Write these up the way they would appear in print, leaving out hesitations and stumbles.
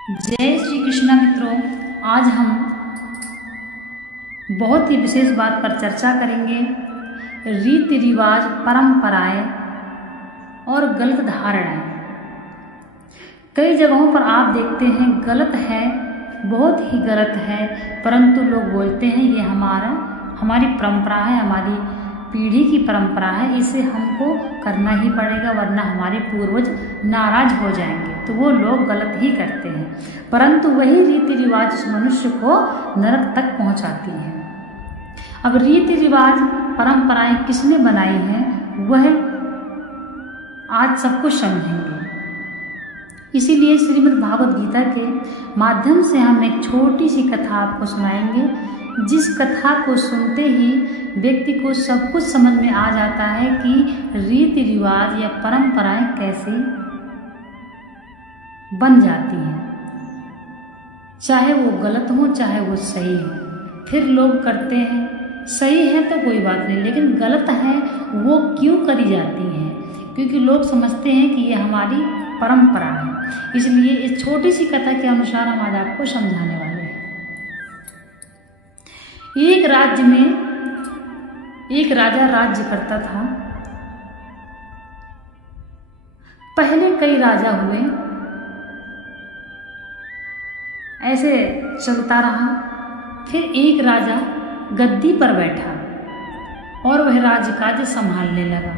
जय श्री कृष्णा मित्रों, आज हम बहुत ही विशेष बात पर चर्चा करेंगे। रीति रिवाज, परंपराएं और गलत धारणाएं। कई जगहों पर आप देखते हैं गलत है, बहुत ही गलत है, परंतु लोग बोलते हैं ये हमारी परंपरा है, हमारी पीढ़ी की परंपरा है, इसे हमको करना ही पड़ेगा वरना हमारे पूर्वज नाराज हो जाएंगे। तो वो लोग गलत ही करते हैं, परंतु वही रीति रिवाज उस मनुष्य को नरक तक पहुंचाती हैं। अब रीति रिवाज, परंपराएं किसने बनाई हैं वह आज सब कुछ समझेंगे। इसीलिए श्रीमद् भागवत गीता के माध्यम से हम एक छोटी सी कथा आपको सुनाएंगे, जिस कथा को सुनते ही व्यक्ति को सब कुछ समझ में आ जाता है कि रीति रिवाज या परंपराएं कैसे बन जाती हैं, चाहे वो गलत हो चाहे वो सही हो। फिर लोग करते हैं, सही है तो कोई बात नहीं, लेकिन गलत है वो क्यों करी जाती हैं? क्योंकि लोग समझते हैं कि ये हमारी परंपरा है। इसलिए इस छोटी सी कथा के अनुसार हम आज आपको समझाने वाले हैं। एक राज्य में एक राजा राज्य करता था। पहले कई राजा हुए, ऐसे चलता रहा। फिर एक राजा गद्दी पर बैठा और वह राजकाज संभालने लगा।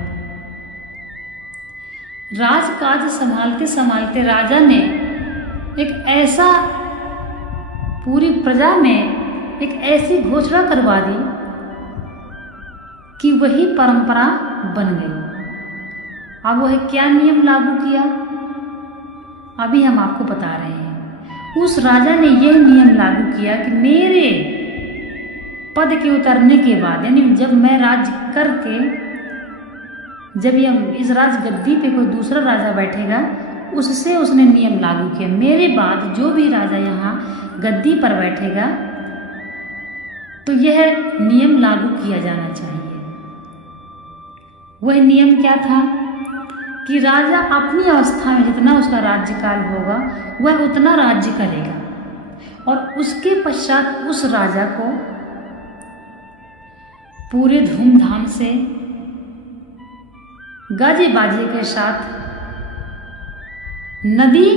राजकाज संभालते संभालते राजा ने एक ऐसा पूरी प्रजा में एक ऐसी घोषणा करवा दी कि वही परंपरा बन गई। अब वह क्या नियम लागू किया, अभी हम आपको बता रहे हैं। उस राजा ने यह नियम लागू किया कि मेरे पद के उतरने के बाद, यानी जब मैं राज्य करके, जब ये इस राज गद्दी पे कोई दूसरा राजा बैठेगा, उससे उसने नियम लागू किया, मेरे बाद जो भी राजा यहाँ गद्दी पर बैठेगा तो यह नियम लागू किया जाना चाहिए। वह नियम क्या था कि राजा अपनी अवस्था में जितना उसका राज्यकाल होगा वह उतना राज्य करेगा और उसके पश्चात उस राजा को पूरे धूमधाम से गाजे बाजे के साथ नदी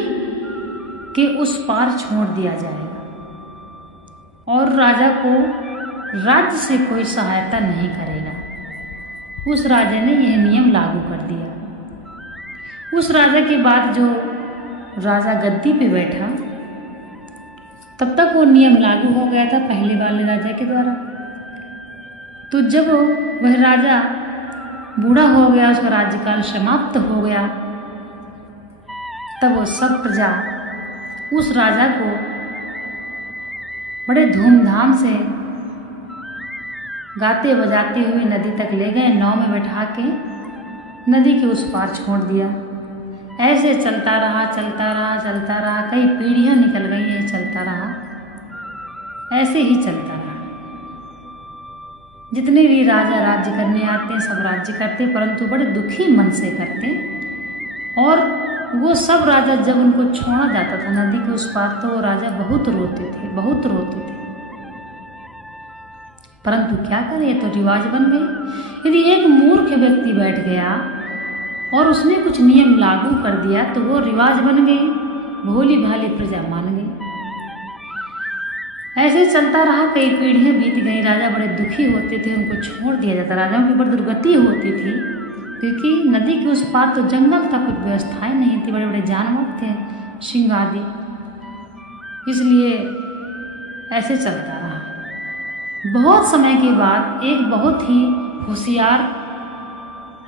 के उस पार छोड़ दिया जाएगा और राजा को राज्य से कोई सहायता नहीं करेगा। उस राजा ने यह नियम लागू कर दिया। उस राजा के बाद जो राजा गद्दी पे बैठा, तब तक वो नियम लागू हो गया था पहले वाले राजा के द्वारा। तो जब वह राजा बूढ़ा हो गया, उसका राज्यकाल समाप्त हो गया, तब वो सब प्रजा उस राजा को बड़े धूमधाम से गाते बजाते हुए नदी तक ले गए, नाव में बैठा के नदी के उस पार छोड़ दिया। ऐसे चलता रहा चलता रहा चलता रहा, कई पीढ़ियां निकल गई, ये चलता रहा, ऐसे ही चलता रहा। जितने भी राजा राज्य करने आते हैं सब राज्य करते, परंतु बड़े दुखी मन से करते। और वो सब राजा जब उनको छोड़ा जाता था नदी के उस पार, तो वो राजा बहुत रोते थे, बहुत रोते थे। परंतु क्या करे, तो रिवाज बन गई। यदि एक मूर्ख व्यक्ति बैठ गया और उसने कुछ नियम लागू कर दिया तो वो रिवाज बन गई, भोली भाली प्रजा मान गई। ऐसे चलता रहा, कई पीढ़ियां बीत गई। राजा बड़े दुखी होते थे, उनको छोड़ दिया जाता। राजाओं की बड़ी दुर्गति होती थी, क्योंकि नदी के उस पार तो जंगल था, कुछ व्यवस्थाएं नहीं थी, बड़े बड़े जानवर थे, सिंह आदि। इसलिए ऐसे चलता रहा। बहुत समय के बाद एक बहुत ही होशियार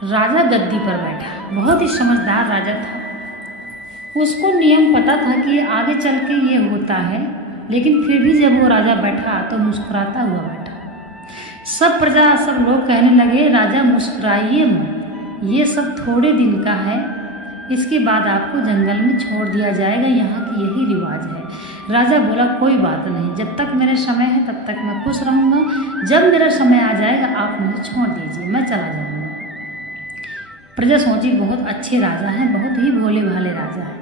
राजा गद्दी पर बैठा, बहुत ही समझदार राजा था। उसको नियम पता था कि आगे चल के ये होता है, लेकिन फिर भी जब वो राजा बैठा तो मुस्कुराता हुआ बैठा। सब प्रजा, सब लोग कहने लगे, राजा मुस्कुराइए मत, ये सब थोड़े दिन का है, इसके बाद आपको जंगल में छोड़ दिया जाएगा, यहाँ की यही रिवाज है। राजा बोला, कोई बात नहीं, जब तक मेरा समय है तब तक मैं खुश रहूँगा, जब मेरा समय आ जाएगा आप मुझे छोड़ दीजिए, मैं चला जाऊँगा। प्रजा सोची बहुत अच्छे राजा हैं, बहुत ही भोले भाले राजा हैं।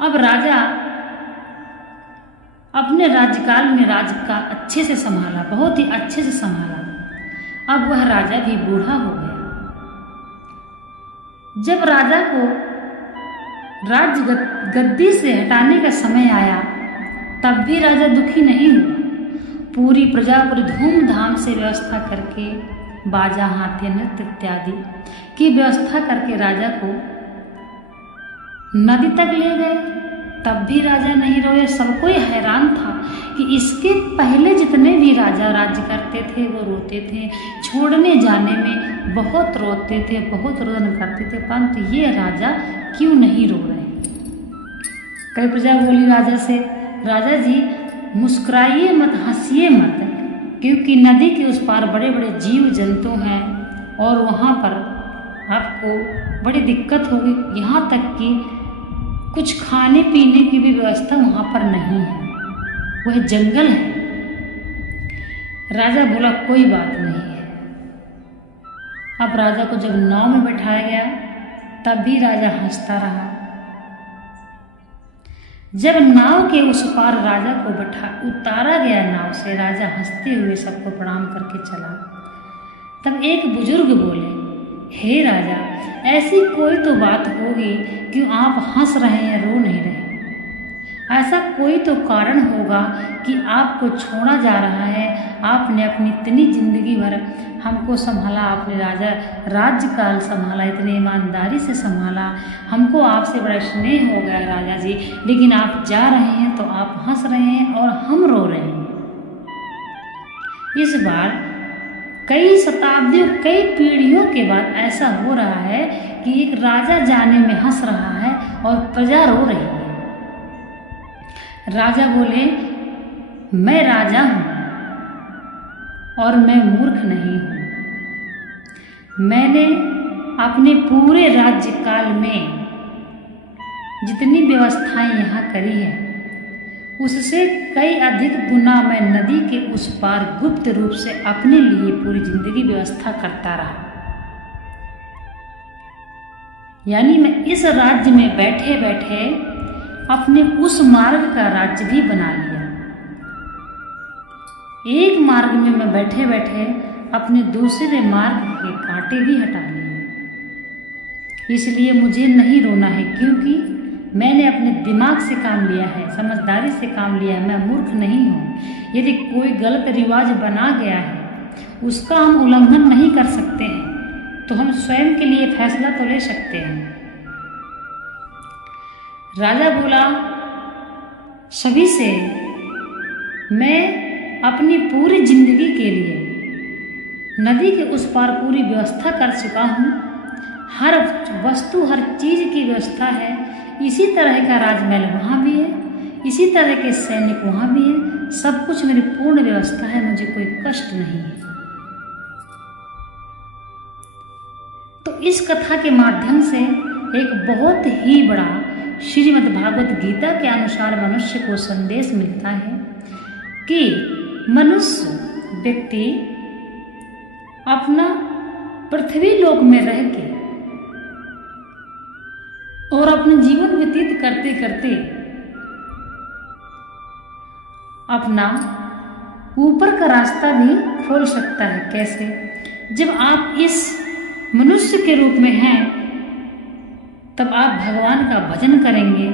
अब राजा अपने राज्यकाल में राज्य का अच्छे से संभाला, बहुत ही अच्छे से संभाला। अब वह राजा भी बूढ़ा हो गया। जब राजा को राज्य गद्दी से हटाने का समय आया, तब भी राजा दुखी नहीं हुआ। पूरी प्रजा पर धूमधाम से व्यवस्था करके, बाजा, हाथी, नृत्य इत्यादि की व्यवस्था करके राजा को नदी तक ले गए, तब भी राजा नहीं रोया। सबको हैरान था कि इसके पहले जितने भी राजा राज्य करते थे वो रोते थे, छोड़ने जाने में बहुत रोते थे, बहुत रोदन करते थे, परंतु ये राजा क्यों नहीं रो रहे। कई प्रजा बोली राजा से, राजा जी मुस्कुराइए मत, हंसिए मत, क्योंकि नदी के उस पार बड़े बड़े जीव जंतु हैं और वहाँ पर आपको बड़ी दिक्कत होगी। यहाँ तक कि कुछ खाने पीने की भी व्यवस्था वहाँ पर नहीं है, वह जंगल है। राजा बोला कोई बात नहीं है। अब राजा को जब नाव में बैठाया गया, तब भी राजा हंसता रहा। जब नाव के उस पार राजा को उतारा गया नाव से, राजा हंसते हुए सबको प्रणाम करके चला। तब एक बुजुर्ग बोले, हे राजा, ऐसी कोई तो बात होगी क्यों आप हंस रहे हैं, रो नहीं रहे। ऐसा कोई तो कारण होगा कि आपको छोड़ा जा रहा है। आपने अपनी इतनी जिंदगी भर हमको संभाला, आपने राजा राज्यकाल संभाला, इतनी ईमानदारी से संभाला, हमको आपसे बड़ा स्नेह हो गया राजा जी, लेकिन आप जा रहे हैं तो आप हंस रहे हैं और हम रो रहे हैं। इस बार कई शताब्दियों, कई पीढ़ियों के बाद ऐसा हो रहा है कि एक राजा जाने में हंस रहा है और प्रजा रो रही है। राजा बोले, मैं राजा हूँ और मैं मूर्ख नहीं हूँ। मैंने अपने पूरे राज्यकाल में जितनी व्यवस्थाएं यहाँ करी है, उससे कई अधिक गुना मैं नदी के उस पार गुप्त रूप से अपने लिए पूरी जिंदगी व्यवस्था करता रहा। यानी मैं इस राज्य में बैठे बैठे अपने उस मार्ग का राज्य भी बना लिया। एक मार्ग में मैं बैठे बैठे अपने दूसरे मार्ग के कांटे भी हटा लिए। इसलिए मुझे नहीं रोना है, क्योंकि मैंने अपने दिमाग से काम लिया है, समझदारी से काम लिया है, मैं मूर्ख नहीं हूँ। यदि कोई गलत रिवाज बना गया है, उसका हम उल्लंघन नहीं कर सकते हैं, तो हम स्वयं के लिए फैसला तो ले सकते हैं। राजा बोला सभी से, मैं अपनी पूरी जिंदगी के लिए नदी के उस पार पूरी व्यवस्था कर चुका हूँ। हर वस्तु, हर चीज की व्यवस्था है। इसी तरह का राजमहल वहाँ भी है, इसी तरह के सैनिक वहाँ भी है। सब कुछ मेरी पूर्ण व्यवस्था है, मुझे कोई कष्ट नहीं है। तो इस कथा के माध्यम से एक बहुत ही बड़ा श्रीमद् भागवत गीता के अनुसार मनुष्य को संदेश मिलता है कि मनुष्य व्यक्ति अपना पृथ्वी लोक में रह के और अपना जीवन व्यतीत करते करते अपना ऊपर का रास्ता भी खोल सकता है। कैसे? जब आप इस मनुष्य के रूप में हैं, तब आप भगवान का भजन करेंगे,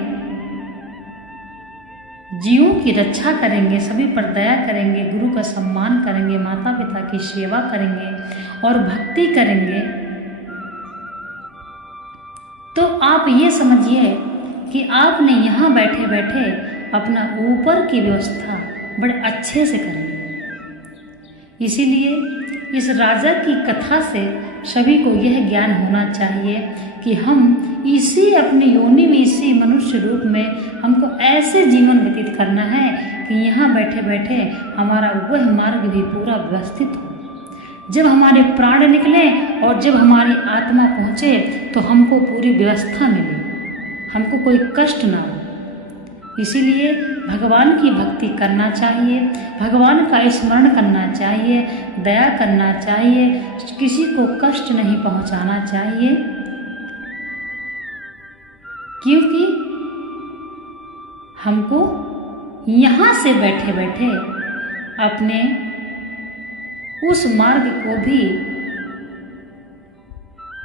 जीवों की रक्षा करेंगे, सभी पर दया करेंगे, गुरु का सम्मान करेंगे, माता पिता की सेवा करेंगे और भक्ति करेंगे। तो आप ये समझिए कि आपने यहाँ बैठे बैठे अपना ऊपर की व्यवस्था बड़े अच्छे से कर ली। इसीलिए इस राजा की कथा से सभी को यह ज्ञान होना चाहिए कि हम इसी अपनी योनि में, इसी मनुष्य रूप में हमको ऐसे जीवन व्यतीत करना है कि यहाँ बैठे बैठे हमारा वह मार्ग भी पूरा व्यवस्थित हो। जब हमारे प्राण निकले और जब हमारी आत्मा पहुँचे तो हमको पूरी व्यवस्था मिले, हमको कोई कष्ट ना हो। इसीलिए भगवान की भक्ति करना चाहिए, भगवान का स्मरण करना चाहिए, दया करना चाहिए, किसी को कष्ट नहीं पहुंचाना चाहिए, क्योंकि हमको यहाँ से बैठे बैठे अपने उस मार्ग को भी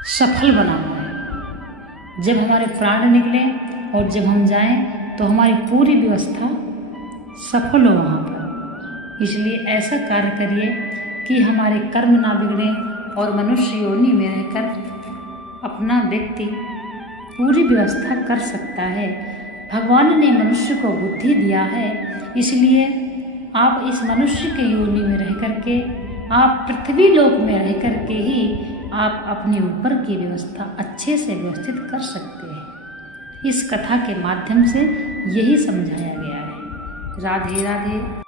सफल बनाना है। जब हमारे प्राण निकले और जब हम जाएं तो हमारी पूरी व्यवस्था सफल हो वहाँ पर। इसलिए ऐसा कार्य करिए कि हमारे कर्म ना बिगड़े और मनुष्य योनि में रहकर अपना व्यक्ति पूरी व्यवस्था कर सकता है। भगवान ने मनुष्य को बुद्धि दिया है, इसलिए आप इस मनुष्य के योनि में रह करके, आप पृथ्वी लोक में रह करके ही आप अपने ऊपर की व्यवस्था अच्छे से व्यवस्थित कर सकते हैं। इस कथा के माध्यम से यही समझाया गया है। राधे राधे।